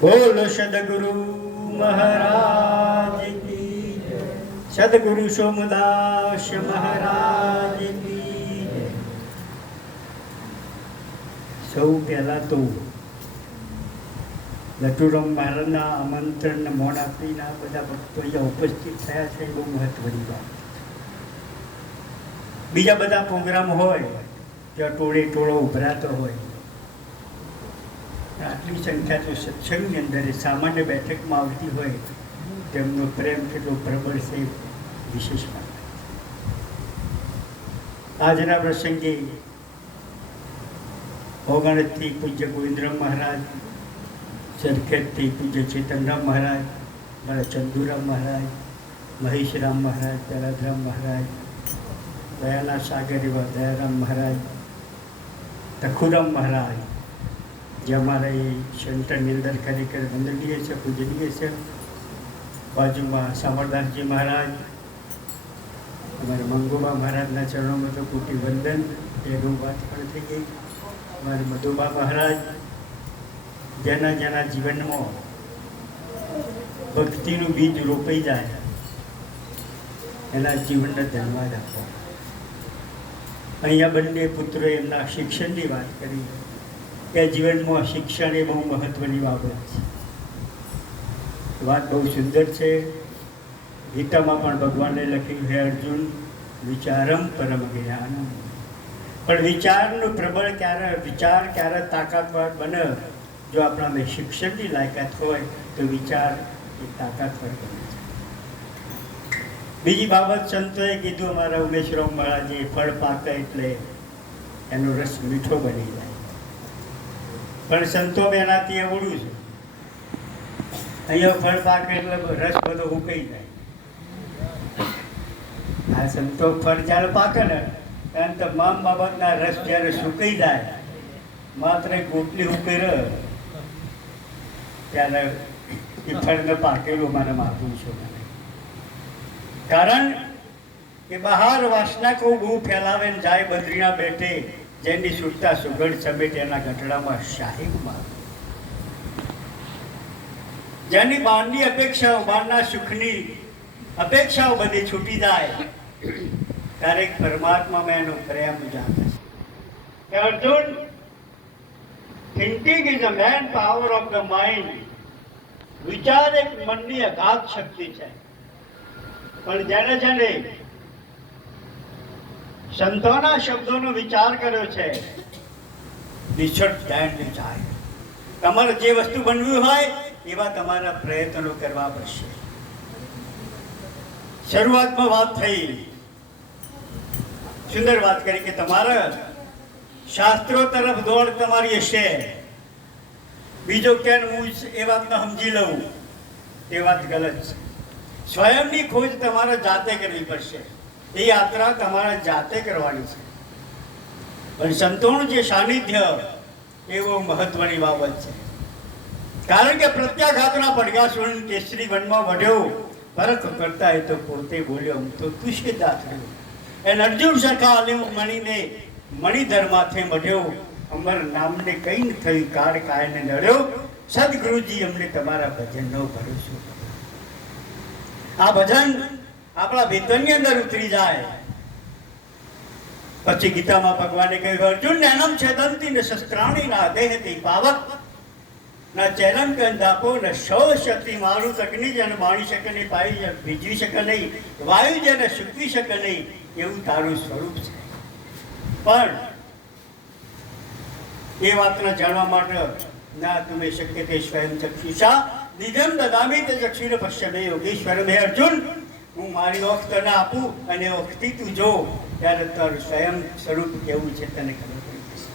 બોલો સદગુરુ મહારાજ કી જય. સદગુરુ સોમદાસ મહારાજ કી જય. સૌ પહેલા તો લટુરામ મહારાજના આમંત્રણને મોન આપીને આ બધા ભક્તો અહીંયા ઉપસ્થિત થયા છે એ બહુ મહત્વની વાત. બીજા બધા પ્રોગ્રામ હોય ત્યાં ટોળે ટોળો ઉભરાતો હોય, આટલી સંખ્યા તો સત્સંગની અંદર સામાન્ય બેઠકમાં આવતી હોય તેમનો પ્રેમ કેટલો પ્રબળ છે વિશેષ વાત. આજના પ્રસંગે ઓગણથી પૂજ્ય ગોવિંદરામ મહારાજ, સરખેજથી પૂજ્ય ચેતનરામ મહારાજ, મારા ચંદુરામ મહારાજ, મહેશરામ મહારાજ, દયારામ મહારાજ, દયાના સાગર એવા દયારામ મહારાજ, તખુરામ મહારાજ, જે અમારા એ સેન્ટરની અંદર ખરેખર વંદનીય છે, પૂજનીય છે. બાજુમાં સામરદાસજી મહારાજ, અમારા મંગોબા મહારાજના ચરણોમાં તો કોટી વંદન, એનું વાત પણ થઈ ગઈ. અમારા મધુબા મહારાજ, જેના જેના જીવનમાં ભક્તિનું બીજ રોપાઈ જાય એના જીવનને ધન્યવાદ આપો. અહીંયા બંને પુત્રોએ એમના શિક્ષણની વાત કરી કે જીવનમાં શિક્ષણ એ બહુ મહત્વની બાબત છે. વાત બહુ સુંદર છે. ગીતામાં પણ ભગવાને લખ્યું, હે અર્જુન વિચારમ પરમ જ્ઞાનમ. પણ વિચારનું પ્રબળ વિચાર ક્યારે તાકાતવાર બને? જો આપણામાં શિક્ષણની લાયકાત હોય તો વિચાર એ તાકાતવાર બને છે. બીજી બાબત સંતોએ કીધું, અમારા ઉમેશરામ મહારાજે, ફળ પાકે એટલે એનો રસ મીઠો બની જાય. પણ સંતો એનાથી અવળું છે. અહીંયા ફળ પાકે એટલે રસ બધો ઉકાઈ જાય. આ સંતો ફળ જ્યારે પાકે ને ત્યારે તમામ બાબતના રસ જ્યારે સુકાઈ જાય, માત્ર ગોટલી ઉકેર ત્યારે એ ફળને પાકેલું મને માપું છું. કારણ કે બહાર વાસના કો બહુ ફેલાવે ને જાય બદ્રીના બેઠે, જેની સુરતા સુગઢ સમેટ એના ગઢડામાં શાહીમાં. જેની બહારની અપેક્ષાઓ, બહારના સુખની અપેક્ષાઓ બધી છૂટી જાય ત્યારે પરમાત્મામાં એનો પ્રેમ જાગે છે. Arjun, thinking is a man power of the mind. વિચાર એક મનની અગાધ શક્તિ છે. પણ જેને જેને સંતોના શબ્દોનો વિચાર કર્યો છે, તમારે જે વસ્તુ બનવી હોય એવા તમારા પ્રયત્નો કરવા પડશે. શરૂઆતમાં વાત થઈ, સુંદર વાત કરી કે તમારા શાસ્ત્રો તરફ દોડ તમારી હશે. બીજો કેન હું એ વાતને સમજી લઉં એ વાત ગલત છે. સ્વયંની ખોજ તમારે જાતે કરવી પડશે. એ યાત્રા તમારે જાતે કરવાની છે. પણ સંતોનું જે સાનિધ્ય એ બહુ મહત્વની બાબત છે. કારણ કે પ્રત્યાઘાતના પડઘા સુણ કેસરી વનમાં વઢ્યો, ફરક કરતા એ તો પોતે બોલ્યો, હું તો તુષ્કે દાત રહ્યો. એને અર્જુન સરખા આલ્યો મણીને મણિધર માથે મઢ્યો, અમર નામને કઈ ન થયું, કાળ કાયને નડ્યો. સદગુરુજી અમને તમારા ભજનનો ભરોસો. આ ભજન આપણા ભીતરની અંદર ઉતરી જાય. પછી ગીતામાં ભગવાને કહ્યું, અર્જુન જ્ઞાનમ છેદંતી ને શસ્ત્રાણી ના દેહતી પાવક ના ચેલન કંધાપો ને સૌ શક્તિ મારું અગ્નિ જેને માણી શકે નહીં, પાઈ ભીજવી શકે નહીં, વાયુ જેને સૂકવી શકે નહીં, એવું તારું સ્વરૂપ છે. પણ એ વાતને જાણવા માટે ના તમે શક્ય તે સ્વયં ચક્ષુષા નિધમ દદામી તે ચક્ષુને પશ્યમે યોગેશ્વર. હે અર્જુન, હું મારી ઓખ તને આપું અને ઓખથી તું જો ત્યારે તારું સ્વયં સ્વરૂપ કેવું છે તને ખબર પડી જશે.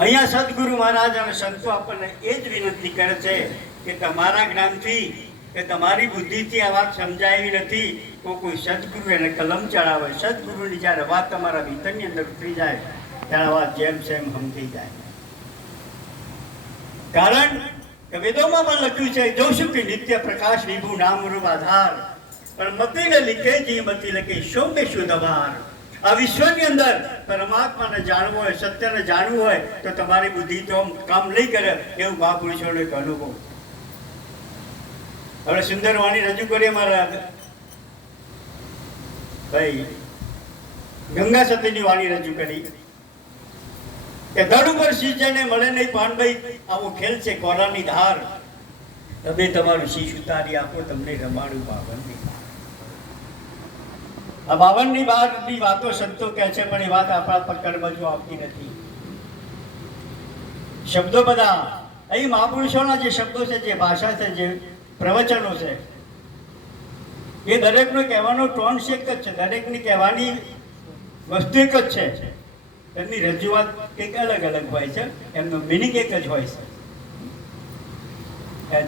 અહીંયા સદગુરુ મહારાજ અને સંતો આપણને એ જ વિનંતી કરે છે કે તમારા જ્ઞાનથી કે તમારી બુદ્ધિથી આ વાત સમજાવી નથી. કોઈ સદગુરુ એને કલમ ચડાવે. સદગુરુની જ્યારે વાત તમારા ભીતરની અંદર ઉતરી જાય ત્યારે વાત જેમ સેમ સમજી જાય. કારણ કે વેદોમાં પણ લખ્યું છે, જોશું કે નિત્ય પ્રકાશ વિભુ નામ રૂપ આધાર, પણ મતીને લીખે જી મતી લખે સૌમ્ય શુદ્ધવાર. આ વિશ્વની અંદર પરમાત્માને જાણવું હોય, સત્યને જાણવું હોય તો તમારી બુદ્ધિ તો કામ નહીં કરે, એવું મહાપુરુષોનો એક અનુભવ. હવે સુંદર વાણી રજૂ કરીએ મારા ભાઈ ગંગા સતીની વાણી રજૂ કરી કે ધડ ઉપર શીશને મળે નહીં પાનભાઈ, આવો ખેલ છે કોરાની ધાર, તમે તમારું શીશ ઉતારી આપો, તમને રમાડું બાવનની બાર. આ બાવનની બારની વાતો સંતો કહે છે, પણ એ વાત આપણા પકડ બાજુ આવતી નથી. શબ્દો બધા અહીં મહાપુરુષોના જે શબ્દો છે, જે ભાષા છે, જે પ્રવચનો છે, એ દરેકનો કહેવાનો ટોન એક જ છે, દરેકની કહેવાની વસ્તુ એક જ છે, એમની રજૂઆત કંઈક અલગ અલગ હોય છે, એમનો મિનિંગ એક જ હોય છે.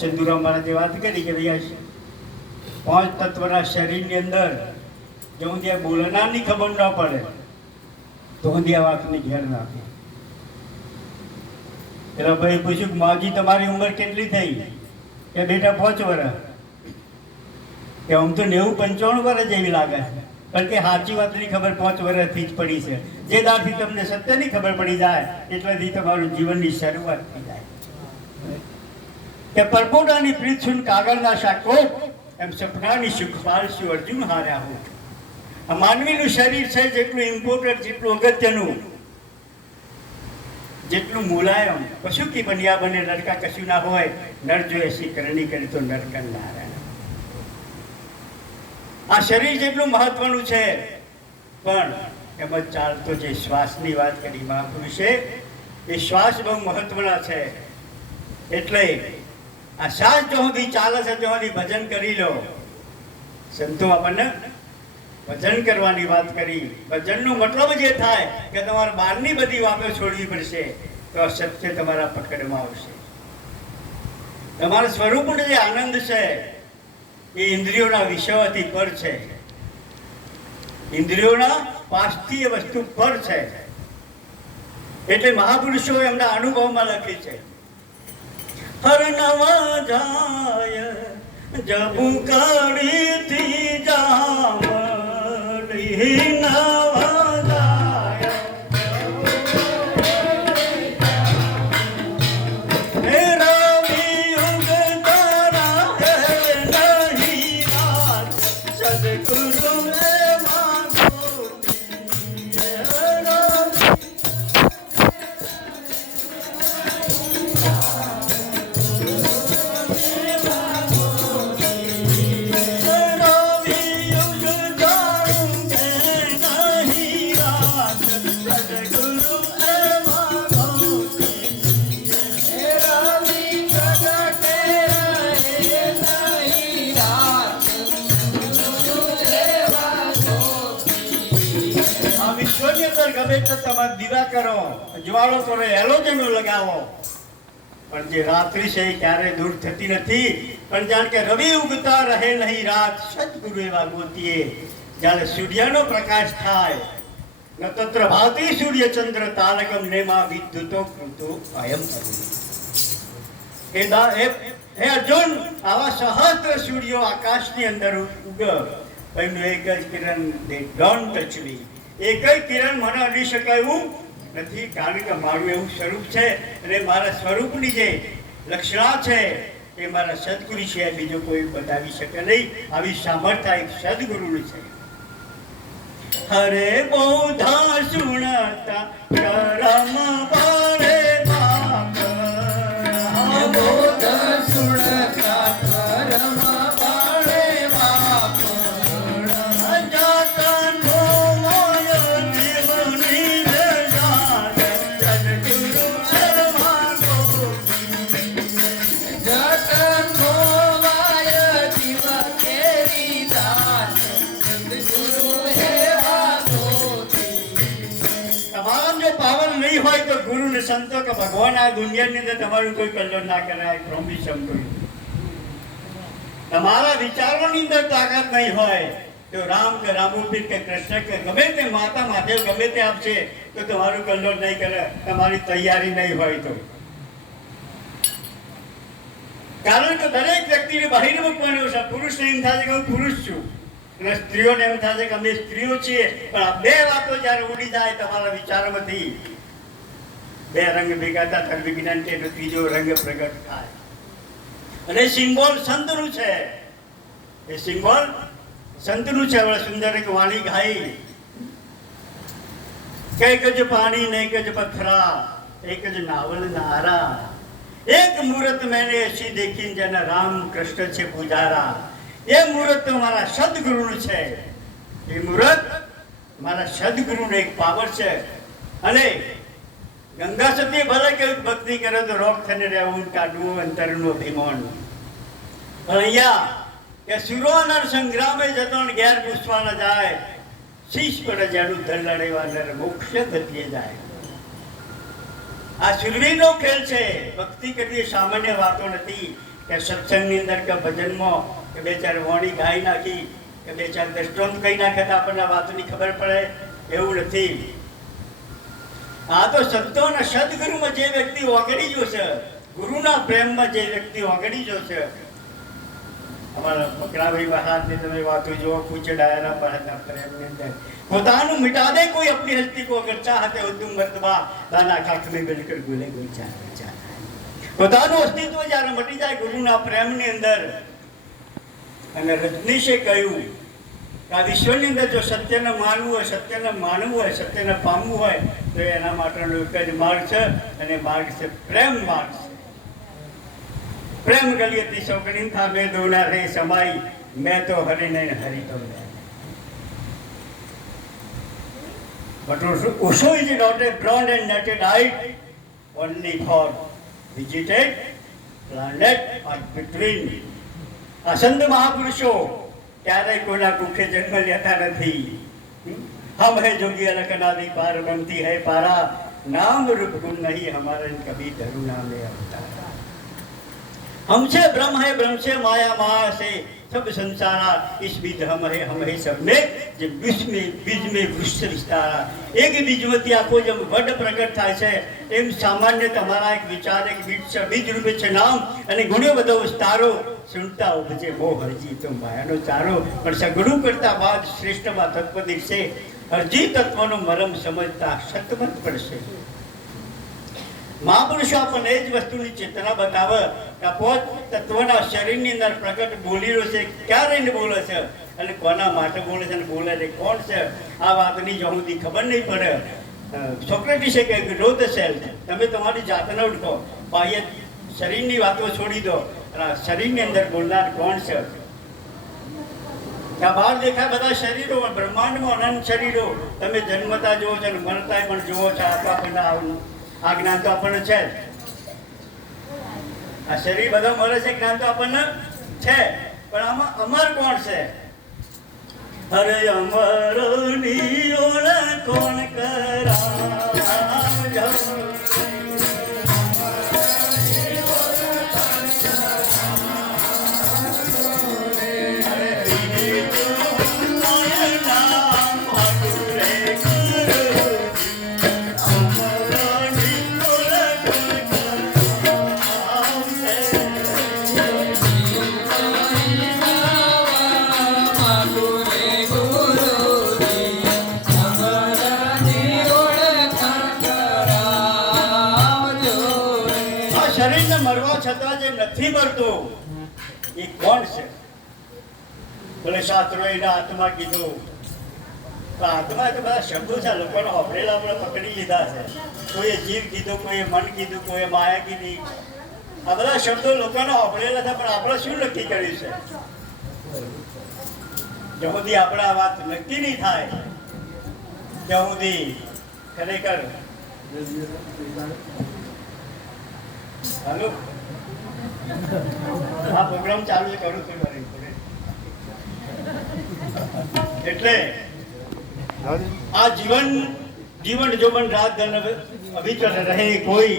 ચંદુરામ મહારાજે વાત કરી કે ભાઈ 5 તત્વના શરીરની અંદર જો સુધી આ બોલનારની ખબર ન પડે તો સુધી આ વાતની ઘેર નાખે. પેલા ભાઈ પૂછ્યું કે માજી તમારી ઉંમર કેટલી થઈ? કે બેટા 5 વર્ષ. કે આમ તો 90-95 વર્ષ જેવી લાગે છે, પણ કે સાચી વાતની ખબર 5 વર્ષથી જ પડી છે. જે દારથી તમને સત્યની ખબર પડી જાય એટલેથી તમારું જીવનની શરૂઆત થઈ જાય. કે પરપોટાની પ્રીત સુન કાગળના શાકોટ, એમ સપનાની સુખ પાલશું અર્જુન હાર્યા હો. આ માનવીનું શરીર છે જેટલું ઇમ્પોર્ટન્ટ, જેટલું અગત્યનું, જેટલું મુલાયમ, કશું કી બન્યા બને લડકા કશું ના હોય. નર જો એસી કરણી કરી તો નરકન નારાયણ. આ શરીર જેટલું મહત્વનું છે, પણ એમાં ચાલતો જે શ્વાસની વાત કરી મહાપુરુષે, એ શ્વાસ બહુ મહત્વના છે. એટલે આ શ્વાસ જો સુધી ચાલે છે તો સુધી ભજન કરી લો. સંતો આપણને ભજન કરવાની વાત કરી. ભજનનો મતલબ જે થાય કે તમારે બહારની બધી વાતો છોડવી પડશે, તો સત્ય તમારા પકડમાં આવશે. તમારા સ્વરૂપનો જે આનંદ છે એ ઇન્દ્રિયોના વિષયોથી પર છે, ઇન્દ્રિયોના પાસથી એ વસ્તુ પર છે. એટલે મહાપુરુષો એમના અનુભવમાં લખી છે, હર નવા જાય જબુ કાઢીથી જામડી નવા જાય હે રવિ યુગ તારા હે નહીં રાત સદગુરુ હે ગમે તો તમારે દીવા કરો, જ્વાળો કરો, હેલોજનો લગાવો, પણ જે રાત્રિ છે એ ક્યારેય દૂર થતી નથી. પણ જાણ કે રવિ ઉગતા રહે નહીં રાત, સદગુરુ એવા ગોતીએ. જ્યારે સૂર્યનો પ્રકાશ થાય, નતત્ર ભાતી સૂર્ય ચંદ્ર તારકમ નેમા વિદ્યુતો કૃતો અયમ હે અર્જુન, આવા સહસ્ત્ર સૂર્યો આકાશની અંદર ઉગ, એમનું એક જ કિરણ, they don't touch me. એકય કિરણ મને અડી શકાય એવું નથી, કારણ કે મારું એવું સ્વરૂપ છે અને મારા સ્વરૂપની જે લક્ષણા છે એ મારા સદગુરુ છે, બીજો કોઈ બતાવી શકે નહીં. આવી સામર્થ્ય એક સદગુરુની છે. હરે બોધા સુણતા કરમ પારે બાપ, બોધા સુણતા કરમ પારે બાપ, હોય તો ગુરુ ને સંતો કે ભગવાન આ દુનિયાની અંદર તમારું કોઈ કલ્યાણ ના કરાય. પ્રોમિસ સમજો, તમારા વિચારોની અંદર તાકાત નહીં હોય તો રામ કે રામોપીર કે કૃષ્ણ કે ગમે તે માતા મહાદેવ ગમે તે આપશે તો તમારું કલ્યાણ નહીં કરે, તમારી તૈયારી નહીં હોય તો. કારણ કે દરેક વ્યક્તિને બહિર્મુખ બન્યો છે. પુરુષને એમ થાય કે હું પુરુષ છું, અને સ્ત્રીઓને એમ થાય છે કે અમે સ્ત્રીઓ છીએ, પણ આ બે વાતો જ્યારે ઉડી જાય તમારા વિચારમાંથી, બે રંગ ભેગા થાય વિજ્ઞાન કે ત્રીજો રંગ પ્રગટ થાય. અને સિમ્બોલ સંતનું છે, એ સિમ્બોલ સંતનું છે. હવે સુંદર એક વાણી ગાઈ, એક જ પાણી ને એક જ પથરા, એક જ નાવલ નારા, એક મુહૂર્ત મેને એસી દેખી જેના રામ કૃષ્ણ છે પૂજારા. એ મુહૂર્ત તો મારા સદગુરુનું છે, એ મુહૂર્ત મારા સદગુરુનો એક પાવર છે. અને ગંગા સતી ભલે કેવું ભક્તિ કરે તો રોગ થઈને રહેવું, કાઢવું અંતરનું અભિમાન. પણ અહીંયા કે સુરોનર સંગ્રામે જતો ઘેર પૂછવા ન જાય, શીશ પડે જાડું ધર લડેવા નર મોક્ષ ગતિએ જાય. આ સુરવીરનો ખેલ છે. ભક્તિ કરવી સામાન્ય વાતો નથી કે સત્સંગની અંદર કે ભજનમાં કે બે ચાર વાણી ગાઈ નાખી કે બે ચાર દ્રષ્ટાંત કહી નાખે તો આપણને વાતની ખબર પડે, એવું નથી. આ તો સંતોના સદગુરુમાં જે વ્યક્તિ ઓગળી જશે, ગુરુના પ્રેમમાં જે વ્યક્તિ ઓગળી જશે. અમારા બકરાભાઈ મહારાજની તમે વાતો જુઓ, પૂછે ડાયરા મહારાજના પ્રેમની અંદર પોતાનું મિટા દે કોઈ अपनी हस्ती को अगर चाहते हो तुम मर्तबा दाना काठ में मिलकर गुले गुल जाना. પોતાનું અસ્તિત્વ જ્યારે મટી જાય ગુરુના પ્રેમની અંદર. અને રજનીશે કહ્યું કે આ વિશ્વની અંદર જો સત્યને માનવું હોય, સત્યને માનવું હોય, સત્યને પામવું હોય તો એના માટેનો એક જ માર્ગ છે, અને માર્ગ છે પ્રેમ માર્ગ છે. પ્રેમ ગલિયતી સૌગણી થા મેં દોના રે સમાઈ, મેં તો હરી નહીં હરી તો મેં. But Osho is not a blonde and netted eyed only for visited planet or between. આ સંત મહાપુરુષો ક્યારેય કોઈના કુખે જન્મ લેતા નથી. હમ હે જોગી અલકનાદી પાર બનતી હૈ પારા, નામ રૂપ ગુણ નહીં હમારે કભી ધરુ નામ ले अवतारा. हमसे ब्रह्म है, ब्रह्म से माया, माया से सब संसारा, इस बीज हम है सब में जब बीज में वृक्ष विस्तारा. एक બીજમાંથી આખો જેમ વડ પ્રગટ થાય છે એમ સામાન્ય તમારા એક વિચાર એક બીજ છે, બીજ રૂપે છે નામ, અને ઘણો બધો વિસ્તારો સુનતા ઉપજે મોહ હરજી તો માયાનો ચારો. પણ સગુરુ કરતા બાદ શ્રેષ્ઠમાં તત્વ દિશે, હરજી તત્વનો મરમ સમજતા સતમત પડશે. મહાપુરુષો આપણને એ જ વસ્તુની ચેતના બતાવે કે પોત તત્વના શરીરની અંદર પ્રગટ બોલી રહ્યો છે, ક્યારે એને બોલે છે અને કોના માટે બોલે છે અને બોલે છે કોણ છે. આ વાતની જો સુધી ખબર નહીં પડે. સોક્રેટીસે કહ્યું નો ધ સેલ્ફ, તમે તમારી જાતને ઓળખો, બાહ્ય શરીરની વાતો છોડી દો અને શરીરની અંદર બોલનાર કોણ છે. ત્યાં બહાર દેખાય બધા શરીરો, બ્રહ્માંડમાં અનંત શરીરો તમે જન્મતા જુઓ છો અને મરતા પણ જુઓ છો. આપણને આવું આ જ્ઞાન તો આપણને છે. આ શરીર બધા મળે છે, જ્ઞાન તો આપણને છે, પણ આમાં અમર કોણ છે? અરે અમરની ઓળખ કોણ કરાવજો. શરીરને મરવા છતાં જે નથી મરતો એ કોણ છે? બોલે શાસ્ત્રો એના આત્મા કીધું. આત્મા તો બધા શબ્દો છે, લોકોને હોપડેલા આપણે પકડી લીધા છે. કોઈએ જીવ કીધું, કોઈએ મન કીધું, કોઈએ માયા કીધી. આ બધા શબ્દો લોકોને હોપડેલા છે, પણ આપણે શું નક્કી કર્યું છે? જ્યાં સુધી આપણે આ વાત નક્કી નહીં થાય ત્યાં સુધી ખરેખર હાલો આ પ્રોગ્રામ ચાલુ કરું છું. એટલે આ जीवन जोबन रात दिन अविचल रहे कोई,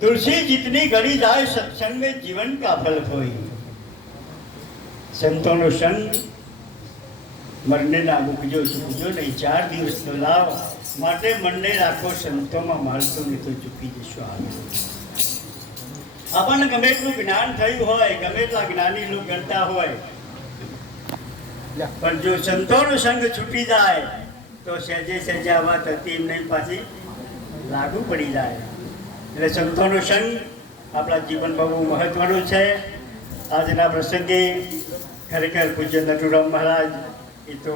तुलसी जितनी गड़ी जाए सत्संग में जीवन का फल कोई. संतों संग मरने ना मुकजो चूकजो नहीं, 4 દિવસ તો લાવ માટે મનને રાખો સંતોમાં, માણસો ને તો ચૂકી જશો. આપણને ગમે એટલું જ્ઞાન થયું હોય, ગમે એટલા જ્ઞાની લોકો ગણતા હોય, પણ જો સંતોનો સંગ છૂટી જાય તો સહેજે સહેજે આ વાત હતી એમ નહીં પાછી લાગુ પડી જાય. એટલે સંતોનો સંગ આપણા જીવનમાં બહુ મહત્વનો છે. આજના પ્રસંગે ખરેખર પૂજ્ય નટુરામ મહારાજ એ તો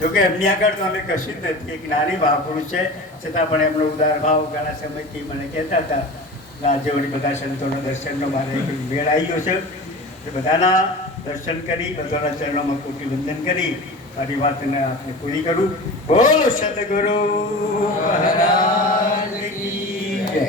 જોકે એમની આગળ તો અમે કશું જ નથી, એક નાની મહાપુરુષ છે, છતાં પણ એમનો ઉદાર ભાવ ઘણા સમયથી મને કહેતા હતા. આજે વળી બધા સંતોના દર્શનનો મારે એક મેળ આવી ગયો છે. બધાના દર્શન કરી, બધાના ચરણોમાં કોટી વંદન કરી મારી વાતને આપણે પૂરી કરું. બોલો સદગુરુ મહારાજ કી જય.